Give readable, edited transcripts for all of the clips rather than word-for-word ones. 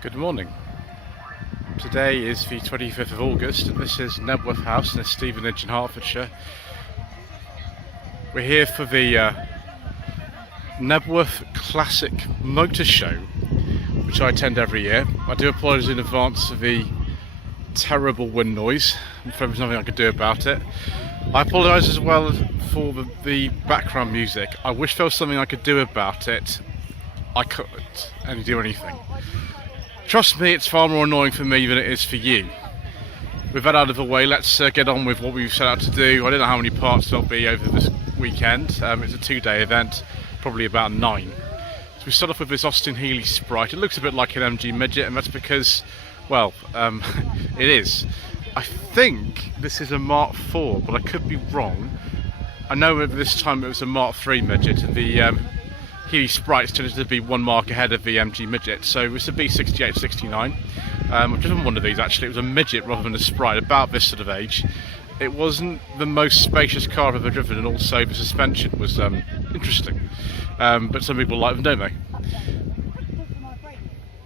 Good morning. Today is the 25th of August and this is Knebworth House in Stevenage in Hertfordshire. We're here for the Knebworth Classic Motor Show, which I attend every year. I do apologise in advance for the terrible wind noise, I'm afraid there's nothing I can do about it. I apologise as well for the background music. I wish there was something I could do about it. I couldn't do anything. Trust me, it's far more annoying for me than it is for you. With that out of the way, let's get on with what we've set out to do. I don't know how many parts there'll be over this weekend. It's a 2-day event, probably about 9. So we start off with this Austin Healey Sprite. It looks a bit like an MG Midget, and that's because, well, it is. I think this is a Mark IV, but I could be wrong. I know at this time it was a Mark III Midget, and the Healey Sprites tended to be one mark ahead of the MG Midget, so it was a B68-69. I've driven one of these actually. It was a midget rather than a Sprite, about this sort of age. It wasn't the most spacious car I've ever driven, and also the suspension was interesting. But some people like them, don't they?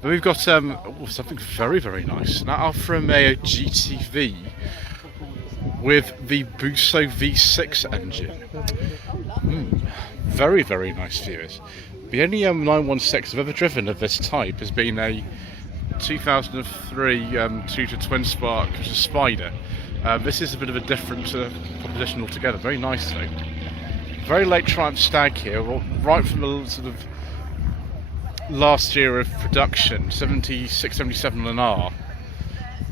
But we've got something very, very nice. An Alfa Romeo GTV with the Busso V6 engine. Very, very nice, viewers. The only 916 I've ever driven of this type has been a 2003 Tudor Twin Spark, which is a Spider. This is a bit of a different proposition altogether. Very nice though. Very late Triumph Stag here, right from the sort of last year of production, 76, 77 and R.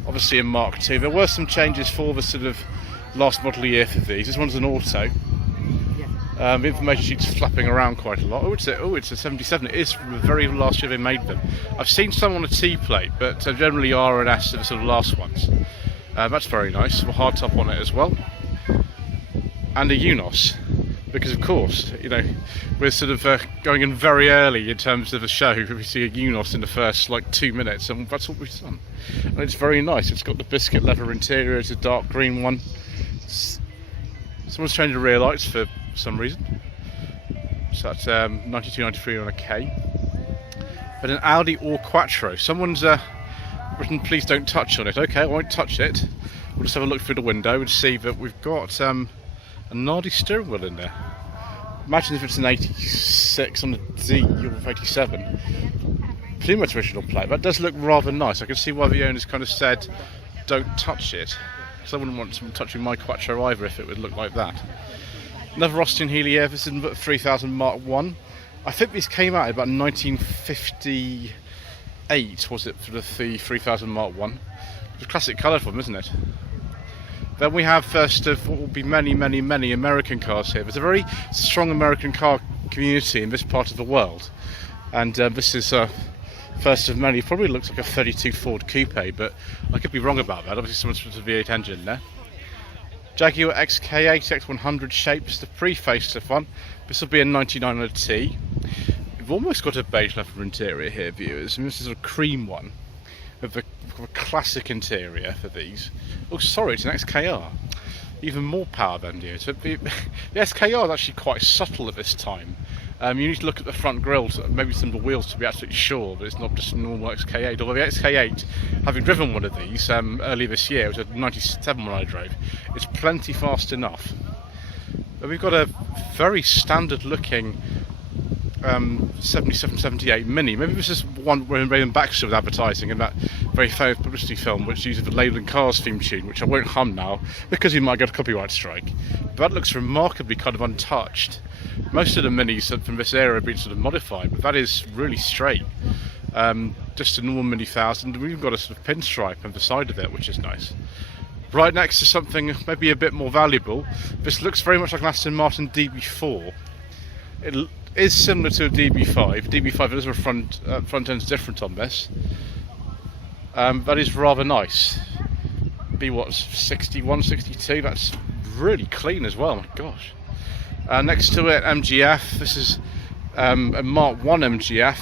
Obviously a Mark II. There were some changes for the sort of last model year for these. This one's an auto. The information sheet's flapping around quite a lot. It's a 77. It is the very last year they made them. I've seen some on a T-plate, but generally R and S are the sort of last ones. That's very nice. We'll hardtop on it as well. And a Unos, because of course, you know, we're sort of going in very early in terms of the show. We see a Unos in the first like 2 minutes, and that's what we've done. And it's very nice. It's got the biscuit leather interior. It's a dark green one. Someone's changed the rear lights for some reason, so that's 92.93 on a K. But an Audi All Quattro. Someone's written please don't touch on it. Okay, I won't touch it. We'll just have a look through the window and see that we've got a Nardi steering wheel in there. Imagine if it's an 86 on a D or 87. Pretty much original plate. That does look rather nice. I can see why the owners kind of said don't touch it, because I wouldn't want someone touching my Quattro either if it would look like that. Another Austin Healey Everson 3000 Mark I. I think these came out about 1958, was it, for the 3000 Mark I? It's a classic colour for them, isn't it? Then we have first of what will be many, many, many American cars here. There's a very strong American car community in this part of the world. And this is first of many. It probably looks like a 32 Ford Coupe, but I could be wrong about that. Obviously someone's put a V8 engine there. Jaguar XK8 X100 shapes, the pre-facelift one. This will be a 99 on a T. We've almost got a beige leather interior here, viewers. And this is a cream one with a classic interior for these. Oh, sorry, it's an XKR. Even more power than you. So the XKR is actually quite subtle at this time. You need to look at the front grille, maybe some of the wheels, to be absolutely sure that it's not just a normal XK8. Although the XK8, having driven one of these earlier this year, it was a 97 one I drove, it's plenty fast enough. But we've got a very standard looking 77, 78 Mini. Maybe this is one where Raymond Baxter was advertising in that very famous publicity film which uses the Label and Cars theme tune, which I won't hum now because we might get a copyright strike. But that looks remarkably kind of untouched. Most of the Minis from this era have been sort of modified, but that is really straight. Just a normal Mini 1000. We've even got a sort of pinstripe on the side of it, which is nice. Right next to something maybe a bit more valuable. This looks very much like an Aston Martin DB4. It is similar to a DB5. DB5 is a front end's different on this. That is rather nice. Be what, 61, 62? That's really clean as well. My gosh. Next to it, MGF. This is a Mark I MGF.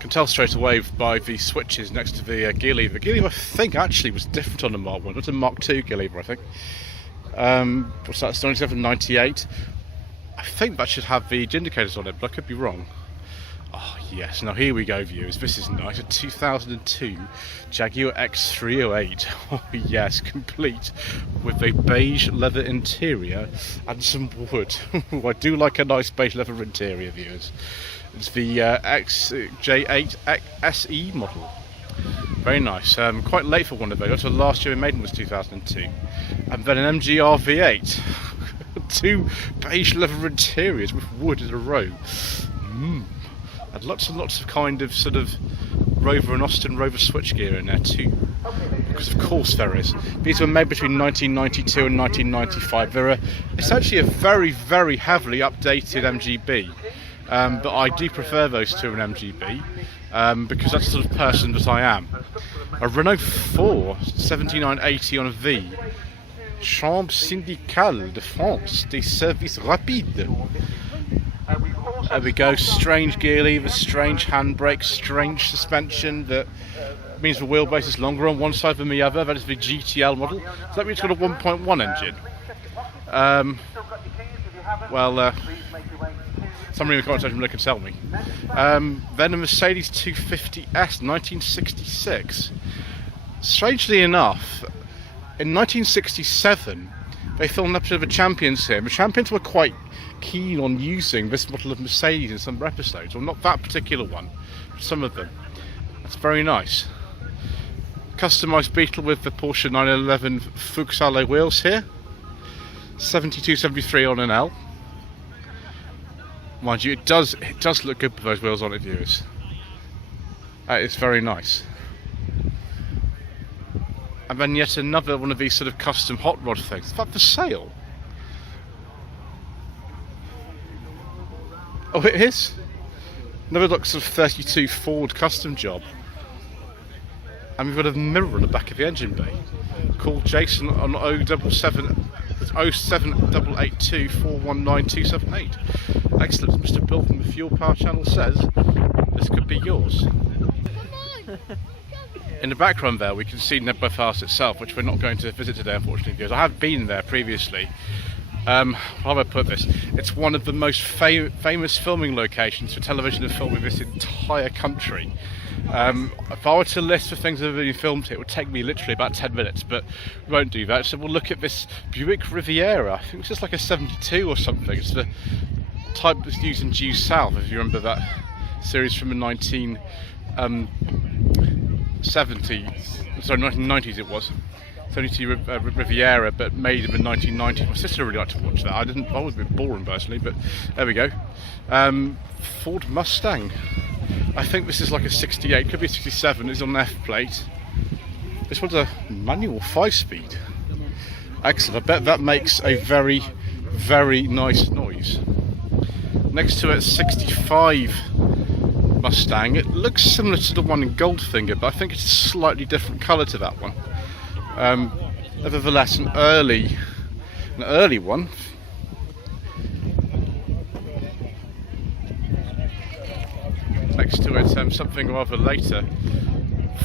Can tell straight away by the switches next to the gear lever. Gear lever, I think, actually was different on the Mark I. It was a Mark II gear lever, I think. What's that? It's 97, 98. I think that should have the indicators on it, but I could be wrong. Oh yes, now here we go, viewers. This is nice. A 2002 Jaguar X308. Oh yes, complete with a beige leather interior and some wood. I do like a nice beige leather interior, viewers. It's the XJ8 SE model. Very nice. Quite late for one of those. So last year we made them was 2002. And then an MGR V8. 2 beige leather interiors with wood in a row. And lots and lots of kind of sort of Rover and Austin Rover switchgear in there too. Because of course there is. These were made between 1992 and 1995. They're essentially a very, very heavily updated MGB. But I do prefer those to an MGB. Because that's the sort of person that I am. A Renault 4 7980 on a V. Chambre syndicale de France des services rapides. There we go. Strange gear lever, strange handbrake, strange suspension. That means the wheelbase is longer on one side than the other. That is the GTL model. So that means it's got a 1.1 engine. Somebody in the comment section can tell me. Then a Mercedes 250S 1966. Strangely enough, in 1967 they filmed an episode of the Champions here. The Champions were quite keen on using this model of Mercedes in some episodes. Well, not that particular one, but some of them. That's very nice. Customised Beetle with the Porsche 911 Fuchs alloy wheels here. 72-73 on an L. Mind you, it does look good with those wheels on it, viewers. That is very nice. And then yet another one of these sort of custom hot rod things. Is that for sale? Oh, it is? Another like sort of 32 Ford custom job. And we've got a mirror on the back of the engine bay. Call Jason on 07882 419 278. Excellent. Mr. Bill from the Fuel Power channel says this could be yours. In the background there we can see Knebworth House itself, which we're not going to visit today unfortunately, because I have been there previously. How do I put this? It's one of the most famous filming locations for television and film in this entire country. If I were to list the things that have been filmed here, it would take me literally about 10 minutes, but we won't do that. So we'll look at this Buick Riviera. I think it's just like a 72 or something. It's the type that's used in Due South, if you remember that series from the 1990s it was. 72 Riviera, but made in the 1990s. My sister really liked to watch that. I was a bit boring personally, but there we go. Ford Mustang. I think this is like a 68, could be a 67. It's on the F plate. This one's a manual 5-speed. Excellent. I bet that makes a very, very nice noise. Next to it, 65 Mustang. It looks similar to the one in Goldfinger, but I think it's a slightly different colour to that one. Nevertheless, an early one. Next to it, something rather later.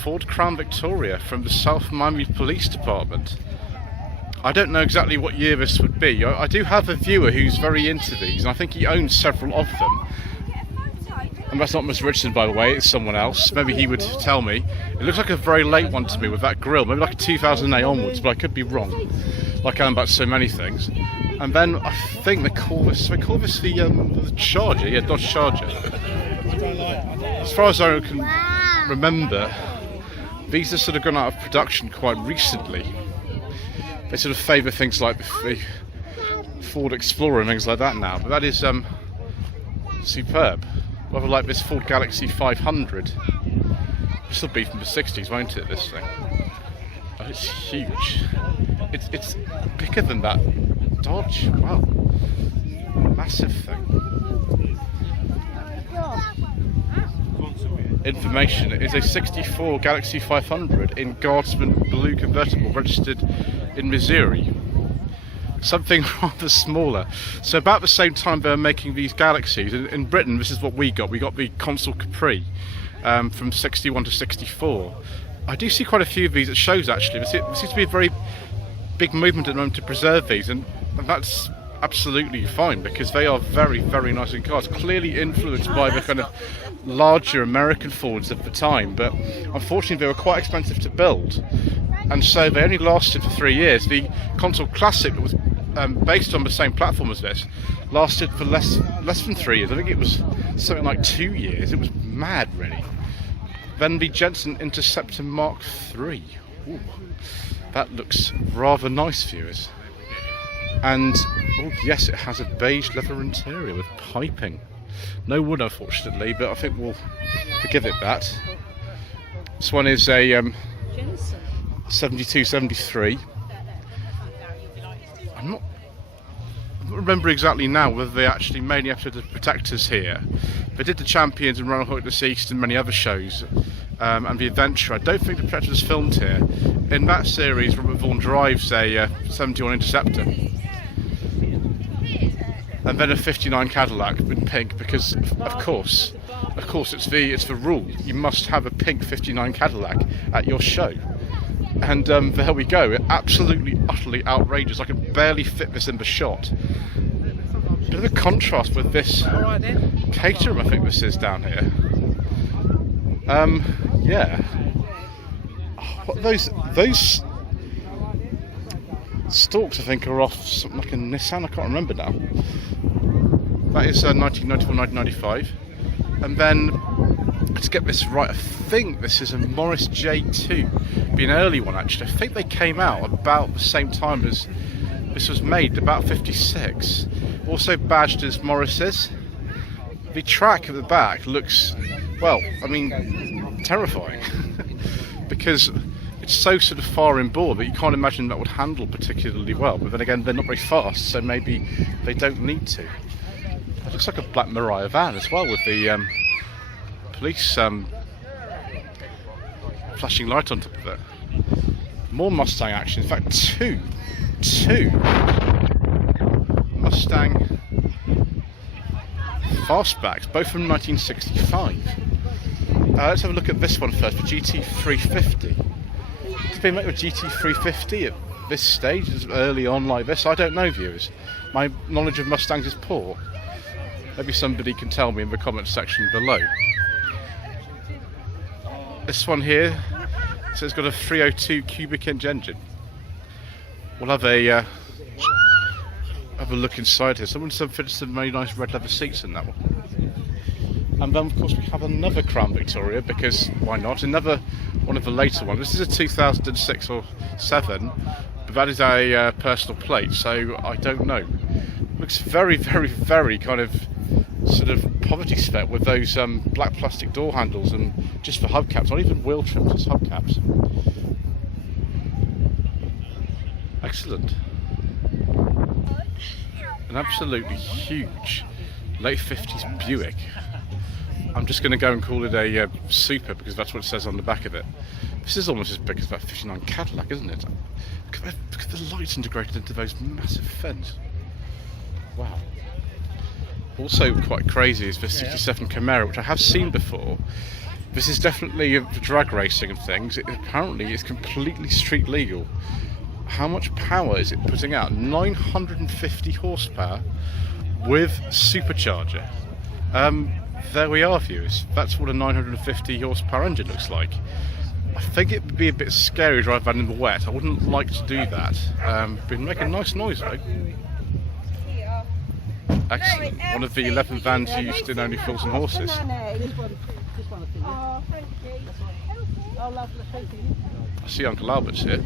Ford Crown Victoria from the South Miami Police Department. I don't know exactly what year this would be. I do have a viewer who's very into these, and I think he owns several of them. And that's not Mr. Richardson, by the way, it's someone else. Maybe he would tell me. It looks like a very late one to me with that grille, maybe like a 2008 onwards, but I could be wrong, like I am about so many things. And then I think they call this the Charger, yeah, Dodge Charger. As far as I can remember, these have sort of gone out of production quite recently. They sort of favour things like the Ford Explorer and things like that now, but that is superb. Rather like this Ford Galaxy 500. It'll still be from the 60s, won't it, this thing? Oh, it's huge. It's bigger than that Dodge. Wow. Massive thing. Information. It is a 64 Galaxy 500 in Guardsman Blue convertible, registered in Missouri. Something rather smaller. So about the same time they were making these Galaxies, in Britain this is what we got. We got the Consul Capri from 61 to 64. I do see quite a few of these at shows actually. There seems to be a very big movement at the moment to preserve these, and that's absolutely fine, because they are very, very nice looking cars, clearly influenced by the kind of larger American Fords of the time, but unfortunately they were quite expensive to build, and so they only lasted for 3 years. The Console Classic that was based on the same platform as this lasted for less than 3 years. I think it was something like 2 years. It was mad, really. Then the Jensen Interceptor Mark III. Ooh, that looks rather nice, viewers. And oh yes, it has a beige leather interior with piping. No wood, unfortunately, but I think we'll forgive it that. This one is a 72-73. I'm not remember exactly now whether they actually made any episode of Protectors here. They did the Champions and Run Hook Deceased and many other shows, and the Adventure. I don't think the Protector was filmed here. In that series, Robert Vaughan drives a 71 Interceptor, and then a 59 Cadillac in pink, because of course it's the rule. You must have a pink 59 Cadillac at your show. And there we go. Absolutely, utterly outrageous. I could barely fit this in the shot. Bit of a contrast with this Caterham, I think this is down here. Yeah. Oh, what those stalks, I think, are off something like a Nissan. I can't remember now. That is 1994, 1995. And then, let's get this right, I think this is a Morris J2, be an early one actually. I think they came out about the same time as this was made, about 56. Also badged as Morris's. The track at the back looks, well, I mean, terrifying. Because it's so sort of far inboard that you can't imagine that would handle particularly well. But then again, they're not very fast, so maybe they don't need to. It looks like a black Mariah van as well, with the police flashing light on top of it. More Mustang action. In fact, two Mustang fastbacks, both from 1965. Let's have a look at this one first, the GT350. Did they make a GT350 at this stage, as early on like this? I don't know, viewers. My knowledge of Mustangs is poor. Maybe somebody can tell me in the comments section below. This one here, so it's got a 302 cubic inch engine. We'll have a look inside here. Someone fitted some very nice red leather seats in that one. And then of course we have another Crown Victoria, because why not? Another one of the later ones. This is a 2006 or 7, but that is a personal plate, so I don't know. Looks very, very, very kind of sort of poverty spec with those black plastic door handles and just for hubcaps, not even wheel trims, just hubcaps. Excellent. An absolutely huge late 50s Buick. I'm just going to go and call it a Super, because that's what it says on the back of it. This is almost as big as that 59 Cadillac, isn't it? Look at the lights integrated into those massive fends. Wow. Also quite crazy is the 67 Camaro, which I have seen before. This is definitely for drag racing and things. It apparently is completely street legal. How much power is it putting out? 950 horsepower with supercharger. There we are, viewers. That's what a 950 horsepower engine looks like. I think it would be a bit scary to drive that in the wet. I wouldn't like to do that. But it'd make a nice noise though. Excellent. One of the 11 vans used in Only Fools and Horses. I see Uncle Albert's here.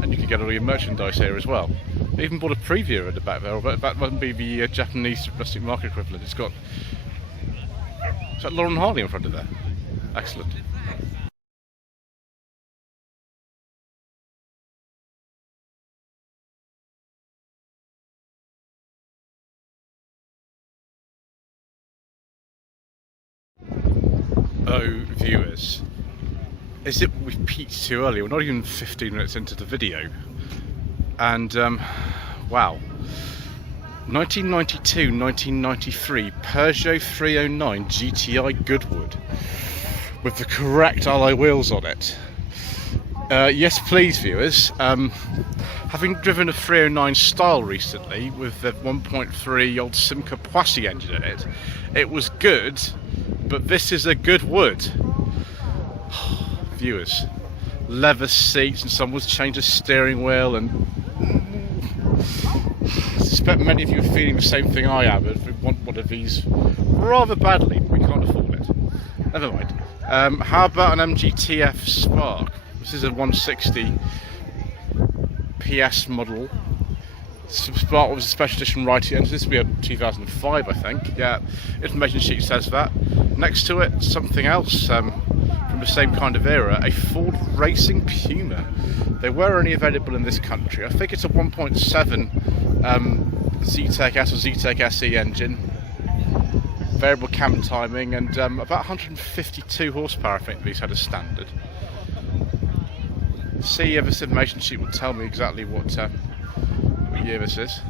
And you can get all your merchandise here as well. They even bought a preview at the back there, but that wouldn't be the Japanese domestic market equivalent. It's got... Is that Lauren Harley in front of there? Excellent. Oh, viewers, is it we've peaked too early? We're not even 15 minutes into the video, and wow, 1992-1993 Peugeot 309 GTI Goodwood with the correct alloy wheels on it. Yes please, viewers. Having driven a 309 style recently with the 1.3 old Simca Poissy engine in it, it was good, but this is a good wood. Viewers, leather seats, and someone's changed the steering wheel, and I suspect many of you are feeling the same thing I am. We want one of these rather badly, but we can't afford it. Never mind. How about an MGTF Spark? This is a 160 PS model. Spark was a special edition writing engine. This will be a 2005, I think. Yeah, information sheet says that. Next to it, something else from the same kind of era, a Ford Racing Puma. They were only available in this country. I think it's a 1.7 ZTEC S or ZTEC SE engine. Variable cam timing, and about 152 horsepower I think these had as standard. See if this information sheet will tell me exactly what year this is.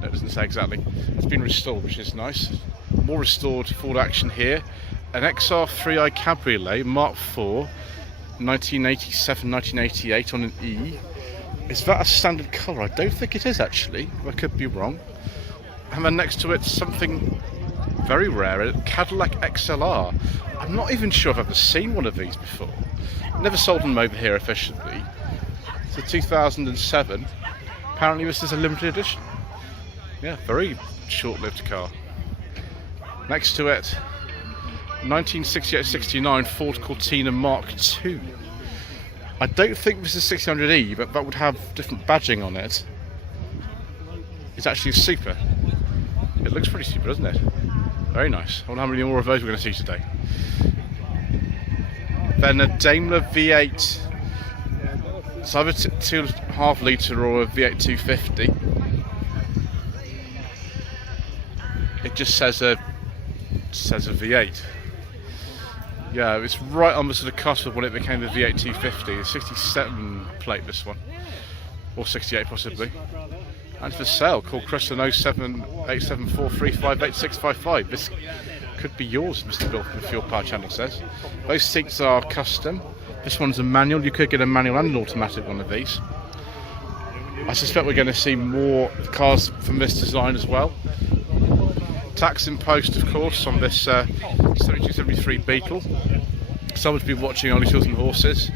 No, it doesn't say exactly. It's been restored, which is nice. More restored Ford action here. An XR3i Cabriolet Mark IV, 1987-1988 on an E. Is that a standard colour? I don't think it is actually. I could be wrong. And then next to it, something very rare, a Cadillac XLR. I'm not even sure I've ever seen one of these before. Never sold them over here efficiently. It's a 2007. Apparently this is a limited edition. Yeah, very short-lived car. Next to it, 1968-69 Ford Cortina Mark II. I don't think this is 600E, but that would have different badging on it. It's actually a Super. It looks pretty super, doesn't it? Very nice. I wonder how many more of those we're going to see today. Then a Daimler V8. It's either 2.5 litre or a V8 250. It just says a V8. Yeah, it's right on the sort of cusp of when it became the V8 250. The 67 plate, this one, or 68 possibly. And for sale, call Chris on 07874358655. This could be yours, Mr. Bill, the Fuel Power channel says. Those seats are custom. This one's a manual. You could get a manual and an automatic one of these. I suspect we're going to see more cars from this design as well. Tax imposed, of course, on this 7273 Beetle. Someone's been watching Only Children and Horses.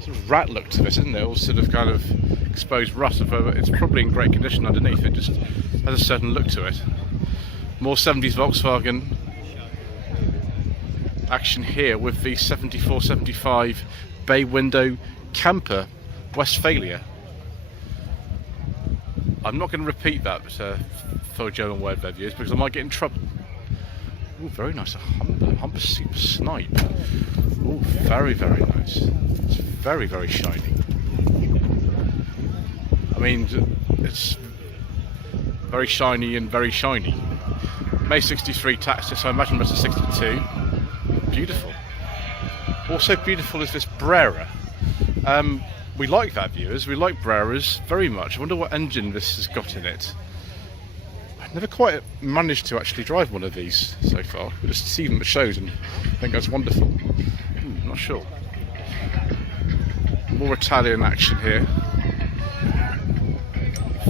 Sort of rat look to this, isn't it? All sort of kind of exposed rust. It's probably in great condition underneath. It just has a certain look to it. More 70s Volkswagen action here with the 7475 bay window camper Westphalia. I'm not going to repeat that for German word reviews because I might get in trouble. Oh, very nice. A Humber Super Snipe. Oh, very, very nice. It's very, very shiny. I mean, it's very shiny and very shiny. May 63 taxed, so I imagine that's a 62. Beautiful. Also beautiful is this Brera. We like that, viewers. We like Breras very much. I wonder what engine this has got in it. I've never quite managed to actually drive one of these so far. We just see them at shows and think that's wonderful. Not sure. More Italian action here.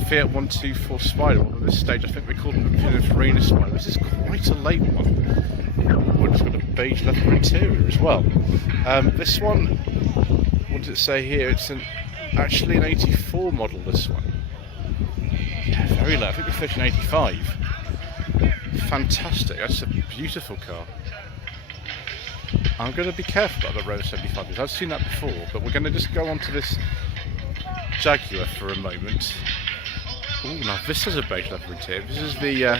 Fiat 124 Spider. At this stage, I think we called them the Pininfarina Spider. This is quite a late one. It's got a beige leather interior as well. This one, what does it say here? It's actually an 84 model, this one. Yeah, very late. I think we finished in 85. Fantastic. That's a beautiful car. I'm going to be careful about the Rover 75 because I've seen that before, but we're going to just go on to this Jaguar for a moment. Oh, now this is a beige leather interior. This is the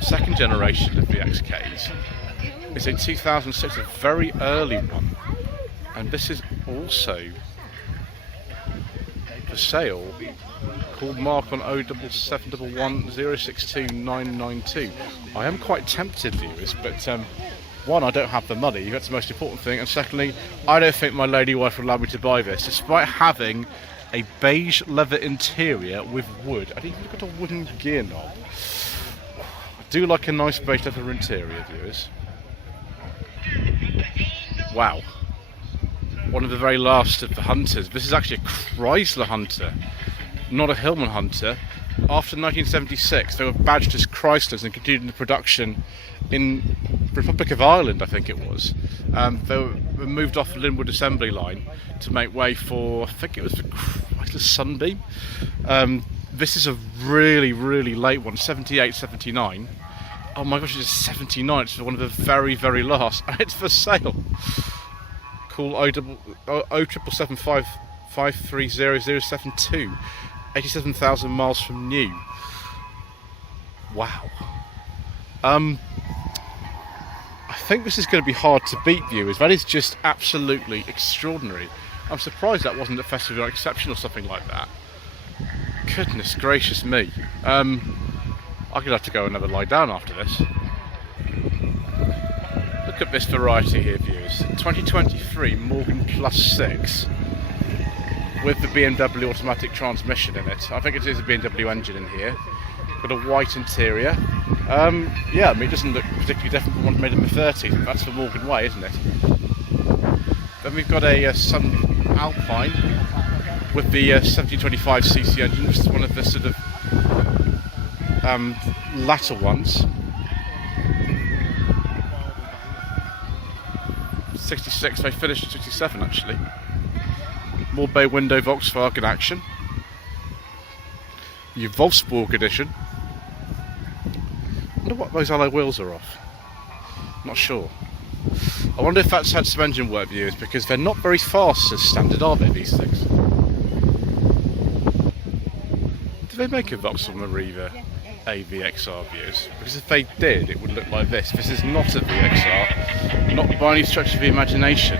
second generation of the XKs. It's a 2006, a very early one, and this is also for sale. Called Mark on 07711062992. I am quite tempted, viewers, but one, I don't have the money. That's the most important thing, and secondly, I don't think my lady wife will allow me to buy this, despite having a beige leather interior with wood. I didn't even got a wooden gear knob. I do like a nice beige leather interior, viewers. Wow. one of the very last of the Hunters. This is actually a Chrysler Hunter, not a Hillman Hunter. After 1976, they were badged as Chryslers and continued the production in Republic of Ireland, I think it was. They were moved off the Linwood assembly line to make way for, I think it was the Chrysler Sunbeam. This is a really, really late one, 78, 79. Oh my gosh, it's 79, it's one of the very, very last, and it's for sale. Call 0775530072. 87,000 miles from new. Wow. I think this is going to be hard to beat, viewers. That is just absolutely extraordinary. I'm surprised that wasn't a festival exception or something like that. Goodness gracious me. I'm going to have to go and have a lie down after this. Look at this variety here, viewers. 2023 Morgan Plus 6 with the BMW automatic transmission in it. I think it is a BMW engine in here. Got a white interior. Yeah, I mean, it doesn't look particularly different from one made in the 30s. That's the Morgan way, isn't it? Then we've got a Sun Alpine with the 1725cc engine. This is one of the sort of latter ones. 66, they finished in 67 actually. More bay window Volkswagen action. Your Wolfsburg edition. I wonder what those alloy wheels are off. Not sure. I wonder if that's had some engine work, viewers, because they're not very fast as standard, are they, these things? Did they make a Vauxhall Mariva AVXR, viewers? Because if they did, it would look like this. This is not a VXR, not by any stretch of the imagination.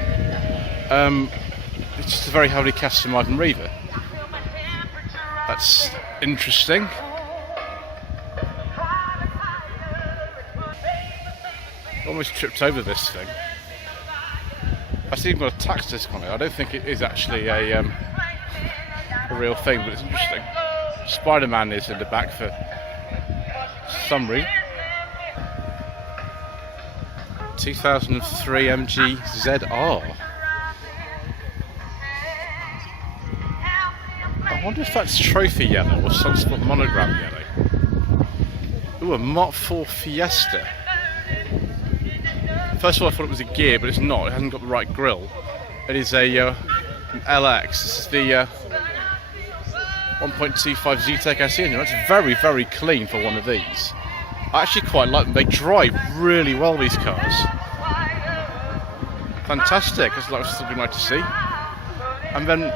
It's just a very heavily customized Mariva. That's interesting. Almost tripped over this thing. I've even got a tax disc on it. I don't think it is actually a real thing, but it's interesting. Spider-Man is in the back for some reason. 2003 MG ZR. I wonder if that's trophy yellow or Sunspot monogram yellow. Ooh, a Mark IV Fiesta. First of all, I thought it was a gear, but it's not. It hasn't got the right grille. It is a an LX. This is the 1.25 Zetec SE engine. That's very, very clean for one of these. I actually quite like them. They drive really well, these cars. Fantastic. That's like something I'd like to see. And then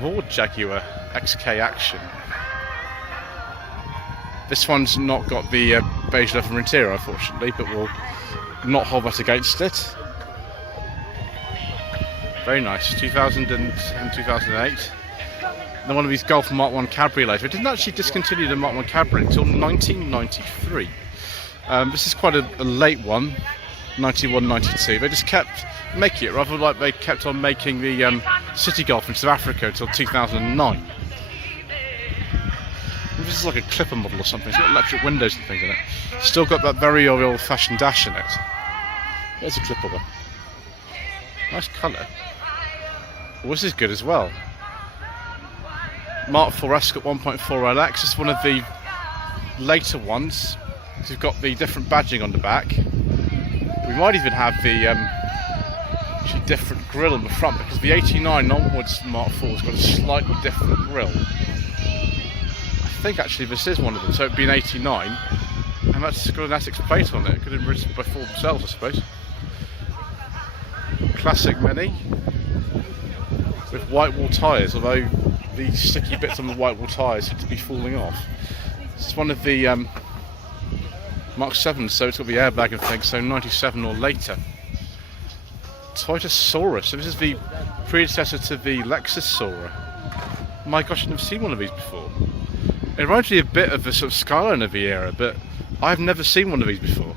more Jaguar XK action. This one's not got the beige leather interior, unfortunately, but we'll not hold that against it. Very nice. 2007, 2008. Then one of these Golf Mark 1 cabriolets. It didn't actually discontinue the Mark 1 cabriolet until 1993. This is quite a late one, 91, 92. They just kept making it, rather like they kept on making the City Golf in South Africa until 2009. This is like a Clipper model or something. It's got electric windows and things in it. Still got that very old-fashioned dash in it. There's a Clipper one. Nice colour. Well, this is good as well. Mark IV Escort 1.4 LX. It's one of the later ones. So we've got the different badging on the back. We might even have the actually different grille on the front, because the 89 onwards Mark IV has got a slightly different grille. I think actually this is one of them, so it'd be an 89, and that's got an Essex plate on it. It could have been written by Ford themselves, I suppose. Classic Mini with white wall tyres, although the sticky bits on the white wall tyres seem to be falling off. It's one of the Mark 7s, so it's got the airbag and things, so 97 or later. Toyota Saurus, so this is the predecessor to the Lexus Sora. My gosh, I've never seen one of these before. It reminds me a bit of the sort of Skyline of the era, but I've never seen one of these before.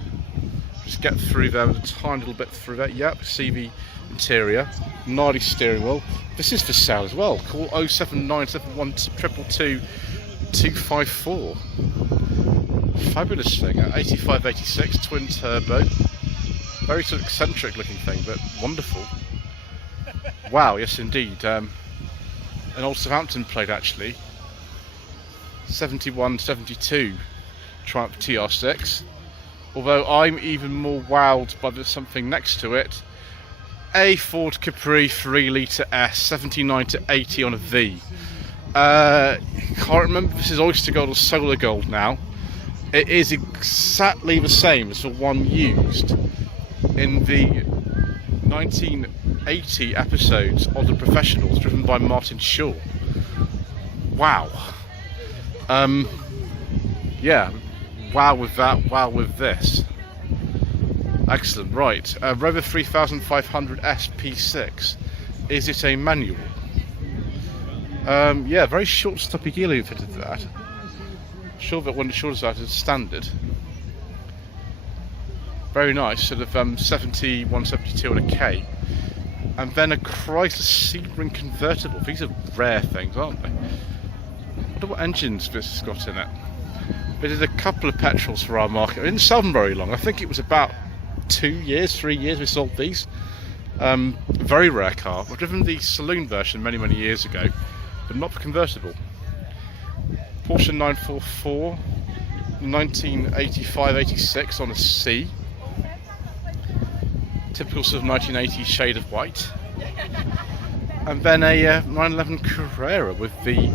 Just get through there with a tiny little bit through that. Yep, see the interior, gnarly steering wheel. This is for sale as well. Call 07971 254. Fabulous thing. 8586 twin turbo. Very sort of eccentric looking thing, but wonderful. wow, yes indeed. An old Southampton plate actually. 71-72 Triumph TR6. Although I'm even more wowed by the something next to it. A Ford Capri 3 litre S, 79-80 on a V. Can't remember if this is Oyster Gold or Solar Gold now. It is exactly the same as the one used in the 1980 episodes of The Professionals, driven by Martin Shaw. Wow. Yeah, wow with that, wow with this. Excellent, right. Rover 3500 SP6. Is it a manual? Yeah, very short stoppy gear lever fitted to that. Sure that one of the shortest out is standard. Very nice, sort of 71, 72 on a K. And then a Chrysler Sebring convertible. These are rare things, aren't they? I wonder what engines this has got in it. They did a couple of petrols for our market. It didn't sell them very long. I think it was about 2 years, 3 years we sold these. Very rare car. I've driven the saloon version many years ago, but not the convertible. Porsche 944, 1985-86 on a C. Typical sort of 1980s shade of white. And then a 911 Carrera with the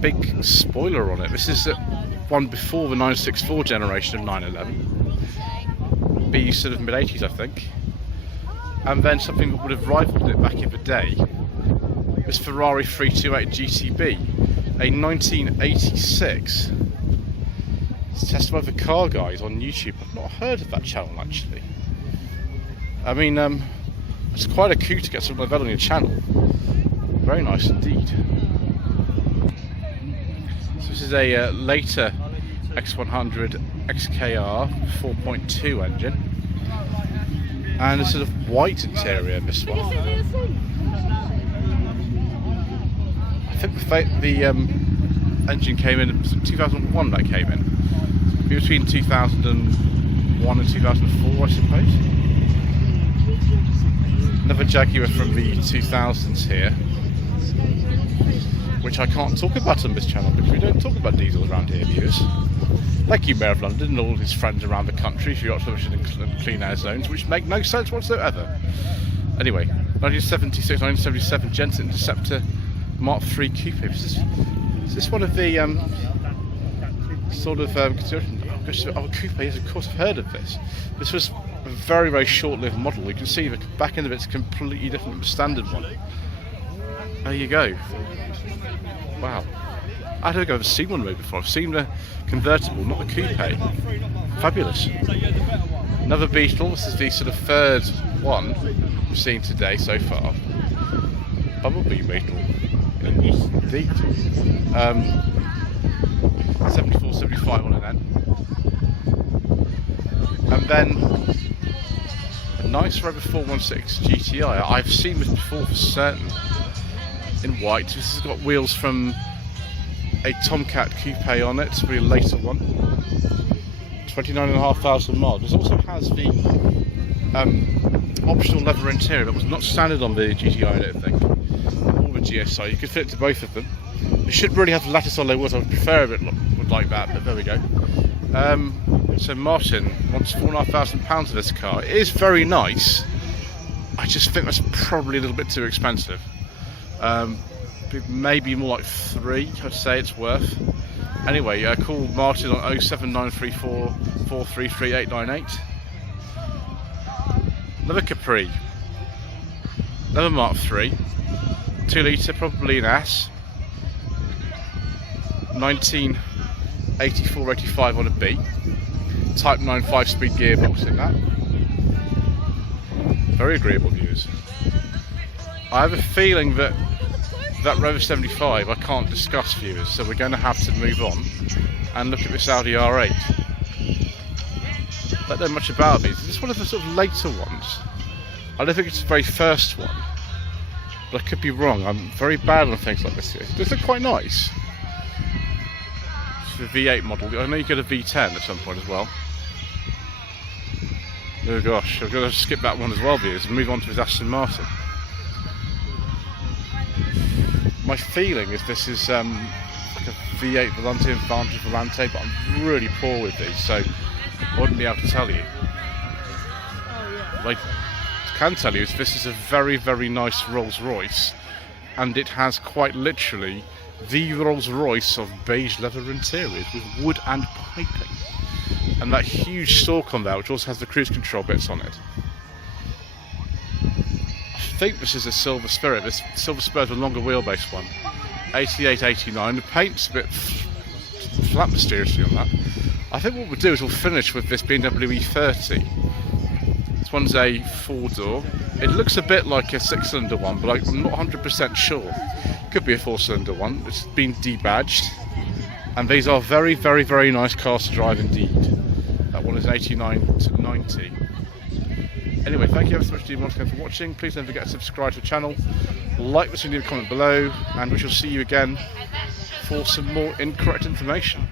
big spoiler on it. This is one before the 964 generation of 911. Be sort of mid-80s, I think. And then something that would have rivaled it back in the day. This Ferrari 328 GTB, a 1986. It's tested by the Car Guys on YouTube. I've not heard of that channel actually. I mean, it's quite a coup to get something like that on your channel. Very nice indeed. So this is a later X100 XKR 4.2 engine. And a sort of white interior, this one. I think the engine came in 2001, that came in. Between 2001 and 2004, I suppose. Another Jaguar from the 2000s here, which I can't talk about on this channel because we don't talk about diesels around here, viewers. Thank you, Mayor of London and all his friends around the country for your exhibition in clean air zones, which make no sense whatsoever. Anyway, 1976-1977 Jensen Interceptor Mark III Coupe. Is this one of the sort of coupe? Yes, of course I've heard of this. This was a very short-lived model. You can see the back end of it's completely different from the standard one. There you go. Wow. I don't think I've ever seen one move before. I've seen the convertible, not the coupe. Fabulous. Another Beetle. This is the sort of third one we've seen today so far. Bumblebee Beetle. Indeed. 74, 75 on an N. And then a nice Rover 416 GTI. I've seen this before for certain. In white. This has got wheels from a Tomcat coupe on it, it's a later one. 29,500 miles. This also has the optional leather interior that was not standard on the GTI, I don't think, or the GSI. You could fit it to both of them. It should really have the lattice on their wheels. I would prefer if it would like that, but there we go. So Martin wants £4,500 for this car. It is very nice. I just think that's probably a little bit too expensive. Maybe more like 3, I'd say it's worth. Anyway, call Martin on 07934 433 898. Another Capri. Another Mark III. 2 litre, probably an S. 1984-85 on a B. Type 9 5-speed gearbox in that. Very agreeable views. I have a feeling that Rover 75 I can't discuss, viewers, so we're going to have to move on and look at this Audi R8. I don't know much about these. Is this one of the sort of later ones? I don't think it's the very first one, but I could be wrong. I'm very bad on things like this. It does look quite nice. It's the V8 model. I know you get a V10 at some point as well. Oh gosh, I've got to skip that one as well, viewers, and move on to his Aston Martin. My feeling is this is like a V8 Volante and Vantage Volante, but I'm really poor with these, so I wouldn't be able to tell you. What I can tell you is this is a very, very nice Rolls Royce, and it has quite literally the Rolls Royce of beige leather interiors with wood and piping, and that huge stalk on there, which also has the cruise control bits on it. I think this is a Silver Spirit. This Silver Spirit is a longer wheelbase one, 88, 89. The paint's a bit flat mysteriously on that. I think what we'll do is we'll finish with this BMW E30. This one's a 4-door. It looks a bit like a 6-cylinder one, but I'm not 100% sure. Could be a 4-cylinder one. It's been debadged, and these are very, very, very nice cars to drive indeed. That one is 89 to 90. Anyway, thank you ever so much once again for watching. Please don't forget to subscribe to the channel, like this video, comment below, and we shall see you again for some more incorrect information.